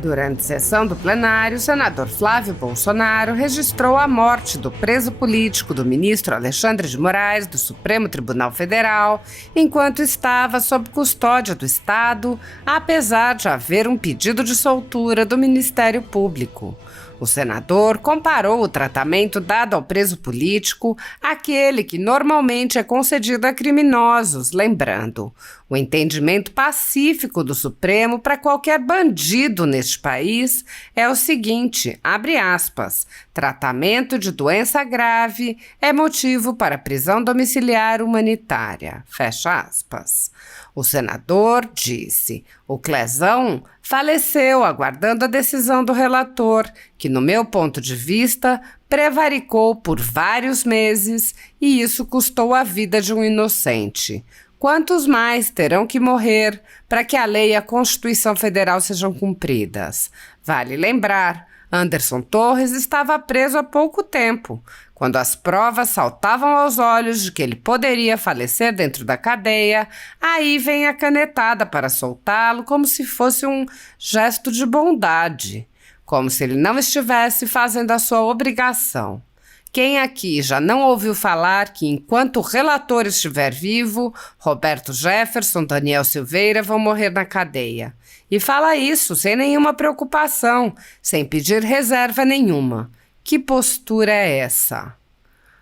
Durante sessão do plenário, o senador Flávio Bolsonaro registrou a morte do preso político do ministro Alexandre de Moraes, do Supremo Tribunal Federal, enquanto estava sob custódia do Estado, apesar de haver um pedido de soltura do Ministério Público. O senador comparou o tratamento dado ao preso político àquele que normalmente é concedido a criminosos, lembrando: o entendimento pacífico do Supremo para qualquer bandido neste país é o seguinte, abre aspas, tratamento de doença grave é motivo para prisão domiciliar humanitária, fecha aspas. O senador disse: o Clezão faleceu aguardando a decisão do relator, que, no meu ponto de vista, prevaricou por vários meses e isso custou a vida de um inocente. Quantos mais terão que morrer para que a lei e a Constituição Federal sejam cumpridas? Vale lembrar, Anderson Torres estava preso há pouco tempo, quando as provas saltavam aos olhos de que ele poderia falecer dentro da cadeia. Aí vem a canetada para soltá-lo como se fosse um gesto de bondade, como se ele não estivesse fazendo a sua obrigação. Quem aqui já não ouviu falar que, enquanto o relator estiver vivo, Roberto Jefferson, Daniel Silveira vão morrer na cadeia? E fala isso sem nenhuma preocupação, sem pedir reserva nenhuma. Que postura é essa?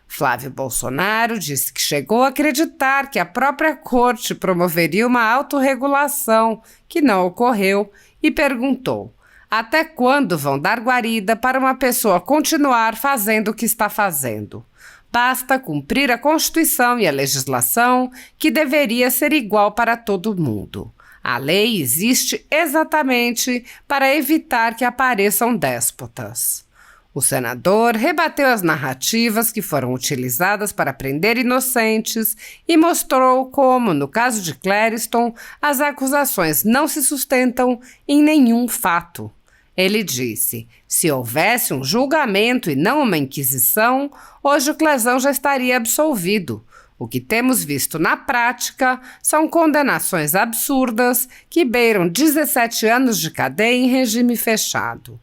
Flávio Bolsonaro disse que chegou a acreditar que a própria corte promoveria uma autorregulação, que não ocorreu, e perguntou: até quando vão dar guarida para uma pessoa continuar fazendo o que está fazendo? Basta cumprir a Constituição e a legislação, que deveria ser igual para todo mundo. A lei existe exatamente para evitar que apareçam déspotas. O senador rebateu as narrativas que foram utilizadas para prender inocentes e mostrou como, no caso de Clériston, as acusações não se sustentam em nenhum fato. Ele disse: se houvesse um julgamento e não uma inquisição, hoje o Clezão já estaria absolvido. O que temos visto na prática são condenações absurdas que beiram 17 anos de cadeia em regime fechado.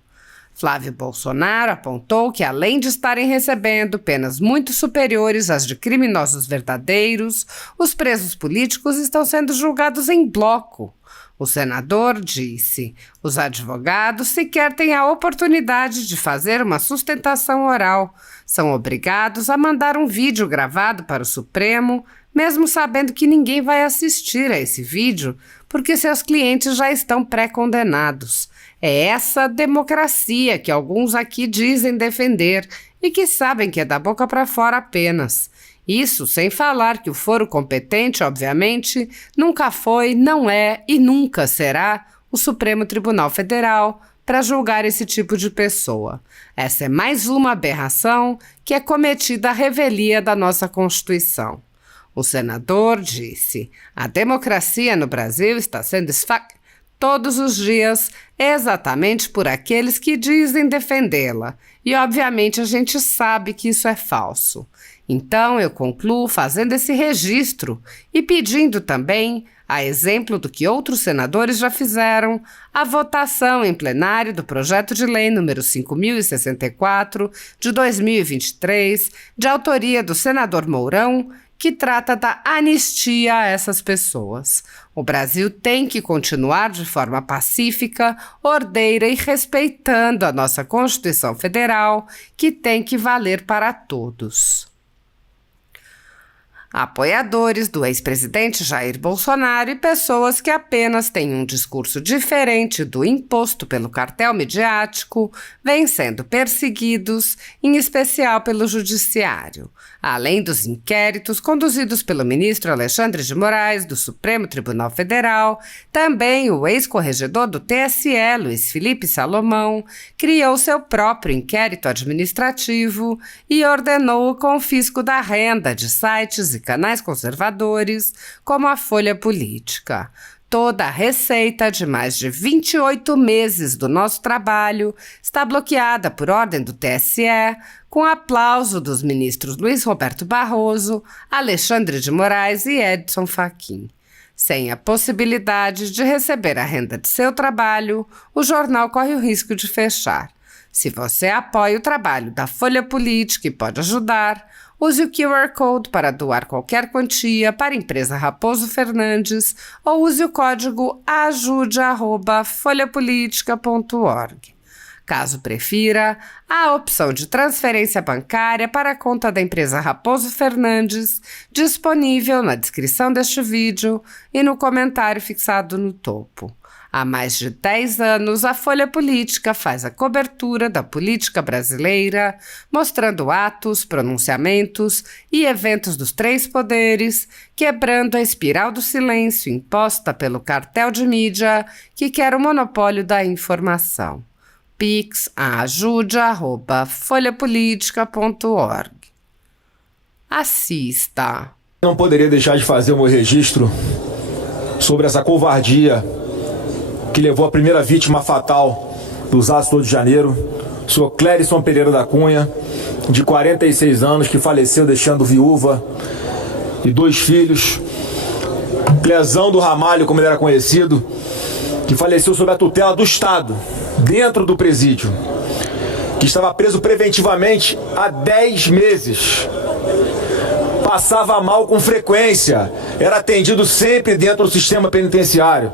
Flávio Bolsonaro apontou que, além de estarem recebendo penas muito superiores às de criminosos verdadeiros, os presos políticos estão sendo julgados em bloco. O senador disse: os advogados sequer têm a oportunidade de fazer uma sustentação oral. São obrigados a mandar um vídeo gravado para o Supremo, mesmo sabendo que ninguém vai assistir a esse vídeo, porque seus clientes já estão pré-condenados. É essa democracia que alguns aqui dizem defender e que sabem que é da boca para fora apenas. Isso sem falar que o foro competente, obviamente, nunca foi, não é e nunca será o Supremo Tribunal Federal para julgar esse tipo de pessoa. Essa é mais uma aberração que é cometida à revelia da nossa Constituição. O senador disse: a democracia no Brasil está sendo todos os dias exatamente por aqueles que dizem defendê-la. E, obviamente, a gente sabe que isso é falso. Então, eu concluo fazendo esse registro e pedindo também, a exemplo do que outros senadores já fizeram, a votação em plenário do projeto de lei número 5.064, de 2023, de autoria do senador Mourão, que trata da anistia a essas pessoas. O Brasil tem que continuar de forma pacífica, ordeira e respeitando a nossa Constituição Federal, que tem que valer para todos. Apoiadores do ex-presidente Jair Bolsonaro e pessoas que apenas têm um discurso diferente do imposto pelo cartel midiático vêm sendo perseguidos, em especial pelo Judiciário. Além dos inquéritos conduzidos pelo ministro Alexandre de Moraes, do Supremo Tribunal Federal, também o ex-corregedor do TSE, Luiz Felipe Salomão, criou seu próprio inquérito administrativo e ordenou o confisco da renda de sites e canais conservadores, como a Folha Política. Toda a receita de mais de 28 meses do nosso trabalho está bloqueada por ordem do TSE, com aplauso dos ministros Luiz Roberto Barroso, Alexandre de Moraes e Edson Fachin. Sem a possibilidade de receber a renda de seu trabalho, o jornal corre o risco de fechar. Se você apoia o trabalho da Folha Política e pode ajudar, use o QR Code para doar qualquer quantia para a empresa Raposo Fernandes ou use o código ajude@folhapolitica.org. Caso prefira, há a opção de transferência bancária para a conta da empresa Raposo Fernandes, disponível na descrição deste vídeo e no comentário fixado no topo. Há mais de 10 anos, a Folha Política faz a cobertura da política brasileira, mostrando atos, pronunciamentos e eventos dos três poderes, quebrando a espiral do silêncio imposta pelo cartel de mídia que quer o monopólio da informação. Pix a ajude@folhapolitica.org. Assista. Não poderia deixar de fazer o meu registro sobre essa covardia que levou a primeira vítima fatal dos atos do Rio de Janeiro, o senhor Clérison Pereira da Cunha, de 46 anos, que faleceu deixando viúva e 2 filhos. Clezão do Ramalho, como ele era conhecido, que faleceu sob a tutela do Estado, dentro do presídio, que estava preso preventivamente há 10 meses. Passava mal com frequência, era atendido sempre dentro do sistema penitenciário,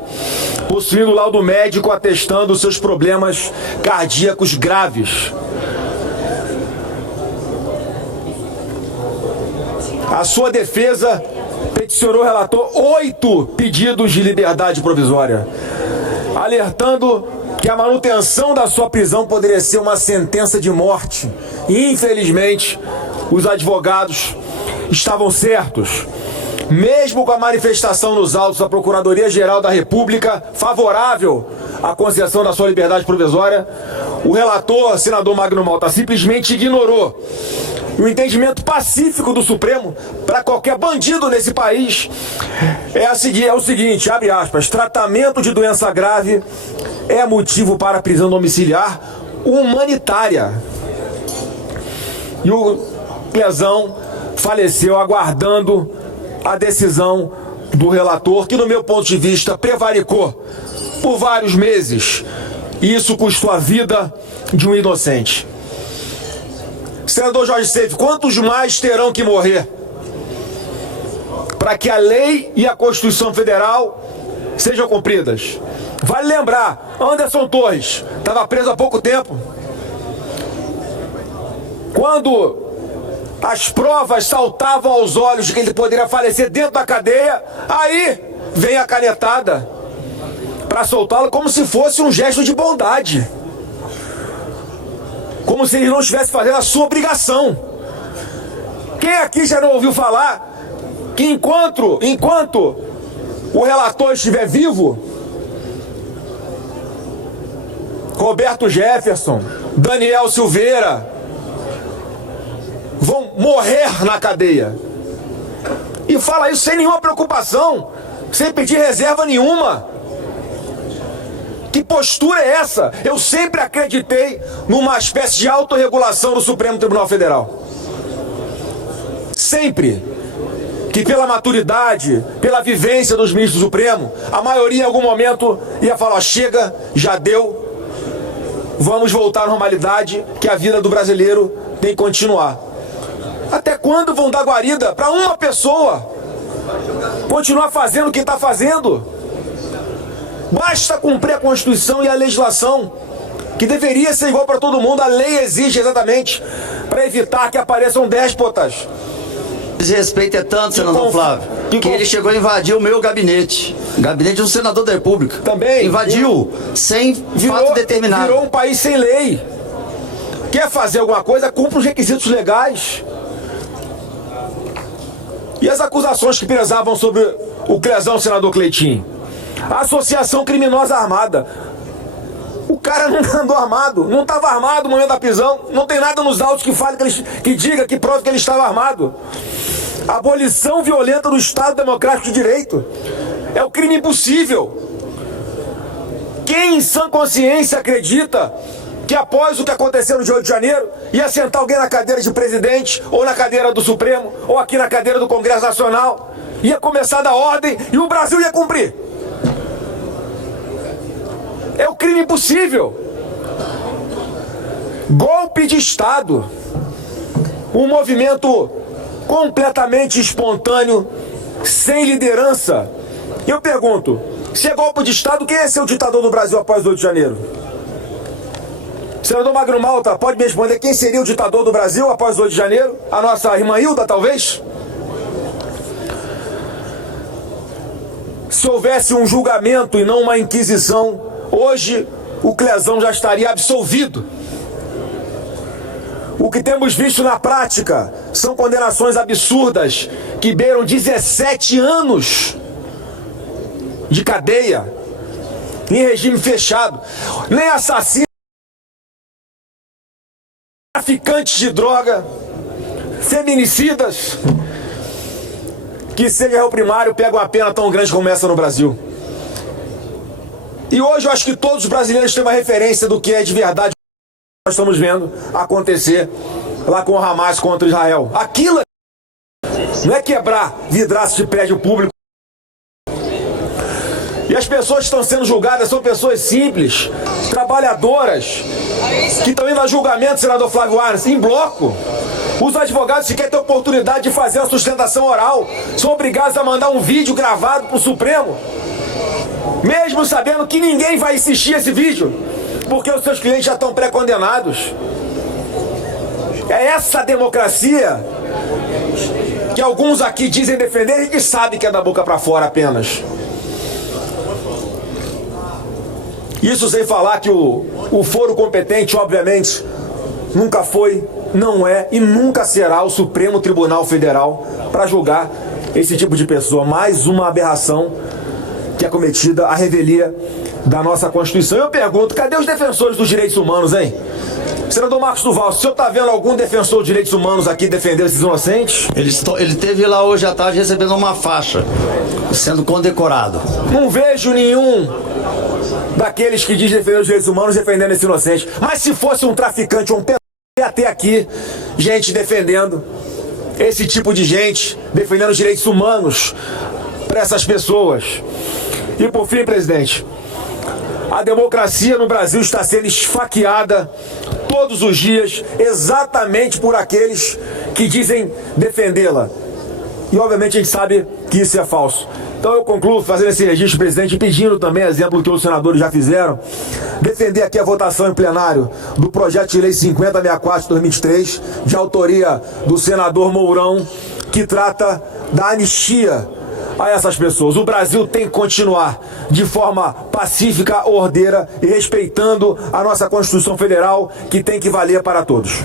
possuindo laudo médico atestando seus problemas cardíacos graves. A sua defesa peticionou o relator 8 pedidos de liberdade provisória, alertando que a manutenção da sua prisão poderia ser uma sentença de morte. E, infelizmente, os advogados estavam certos. Mesmo com a manifestação nos autos da Procuradoria-Geral da República favorável à concessão da sua liberdade provisória, o relator, senador Magno Malta, simplesmente ignorou o entendimento pacífico do Supremo para qualquer bandido nesse país. É o seguinte, abre aspas, tratamento de doença grave é motivo para prisão domiciliar humanitária. E o Clezão faleceu aguardando a decisão do relator, que no meu ponto de vista prevaricou por vários meses. E isso custou a vida de um inocente. Senador Jorge Seif, quantos mais terão que morrer para que a lei e a Constituição Federal sejam cumpridas? Vale lembrar, Anderson Torres estava preso há pouco tempo. Quando as provas saltavam aos olhos de que ele poderia falecer dentro da cadeia, aí vem a canetada para soltá-lo como se fosse um gesto de bondade. Como se ele não estivesse fazendo a sua obrigação. Quem aqui já não ouviu falar que enquanto o relator estiver vivo, Roberto Jefferson, Daniel Silveira vão morrer na cadeia? E fala isso sem nenhuma preocupação, sem pedir reserva nenhuma. Que postura é essa? Eu sempre acreditei numa espécie de autorregulação do Supremo Tribunal Federal. Sempre. Que pela maturidade, pela vivência dos ministros do Supremo, a maioria em algum momento ia falar, chega, já deu, vamos voltar à normalidade, que a vida do brasileiro tem que continuar. Até quando vão dar guarida para uma pessoa continuar fazendo o que está fazendo? Basta cumprir a Constituição e a legislação, que deveria ser igual para todo mundo. A lei exige exatamente para evitar que apareçam déspotas. O desrespeito é tanto, senador Flávio, que ele chegou a invadir o meu gabinete. O gabinete de um senador da República. Também. Invadiu, sem fato determinado. Virou um país sem lei. Quer fazer alguma coisa, cumpra os requisitos legais. E as acusações que pesavam sobre o Clezão, senador Cleitinho? Associação criminosa armada. O cara não andou armado, não estava armado no momento da prisão, não tem nada nos autos que fale, que diga, que prove que ele estava armado. Abolição violenta do Estado Democrático de Direito. É o crime impossível. Quem em sã consciência acredita que após o que aconteceu no dia 8 de janeiro, ia sentar alguém na cadeira de presidente, ou na cadeira do Supremo, ou aqui na cadeira do Congresso Nacional, ia começar a dar ordem e o Brasil ia cumprir. É o crime impossível. Golpe de Estado. Um movimento completamente espontâneo, sem liderança. E eu pergunto, se é golpe de Estado, quem é ser o ditador do Brasil após 8 de janeiro? Senador Magno Malta, pode me responder quem seria o ditador do Brasil após 8 de janeiro? A nossa irmã Hilda, talvez? Se houvesse um julgamento e não uma inquisição, hoje o Clezão já estaria absolvido. O que temos visto na prática são condenações absurdas que beiram 17 anos de cadeia em regime fechado. Nem assassinos, traficantes de droga, feminicidas, que seja réu primário, pegam uma pena tão grande como essa no Brasil. E hoje eu acho que todos os brasileiros têm uma referência do que é de verdade que nós estamos vendo acontecer lá com o Hamas contra Israel. Aquilo não é quebrar vidraço de prédio público. E as pessoas que estão sendo julgadas são pessoas simples, trabalhadoras, que estão indo a julgamento, senador Flávio Arnes, em bloco. Os advogados que querem ter oportunidade de fazer a sustentação oral são obrigados a mandar um vídeo gravado para o Supremo, mesmo sabendo que ninguém vai assistir esse vídeo, porque os seus clientes já estão pré-condenados. É essa democracia que alguns aqui dizem defender e que sabe que é da boca para fora apenas. Isso sem falar que o foro competente, obviamente, nunca foi, não é e nunca será o Supremo Tribunal Federal para julgar esse tipo de pessoa. Mais uma aberração que é cometida à revelia da nossa Constituição. Eu pergunto, cadê os defensores dos direitos humanos, hein? Senador Marcos Duval, o senhor está vendo algum defensor de direitos humanos aqui defender esses inocentes? Ele esteve lá hoje à tarde recebendo uma faixa, sendo condecorado. Não vejo nenhum daqueles que dizem defender os direitos humanos defendendo esse inocente. Mas se fosse um traficante ou um pedófilo, até aqui, gente defendendo esse tipo de gente, defendendo os direitos humanos para essas pessoas. E por fim, presidente, a democracia no Brasil está sendo esfaqueada todos os dias, exatamente por aqueles que dizem defendê-la. E obviamente a gente sabe que isso é falso. Então eu concluo fazendo esse registro, presidente, pedindo também, exemplo que os senadores já fizeram, defender aqui a votação em plenário do projeto de lei 5064 de 2023, de autoria do senador Mourão, que trata da anistia a essas pessoas. O Brasil tem que continuar de forma pacífica, ordeira e respeitando a nossa Constituição Federal, que tem que valer para todos.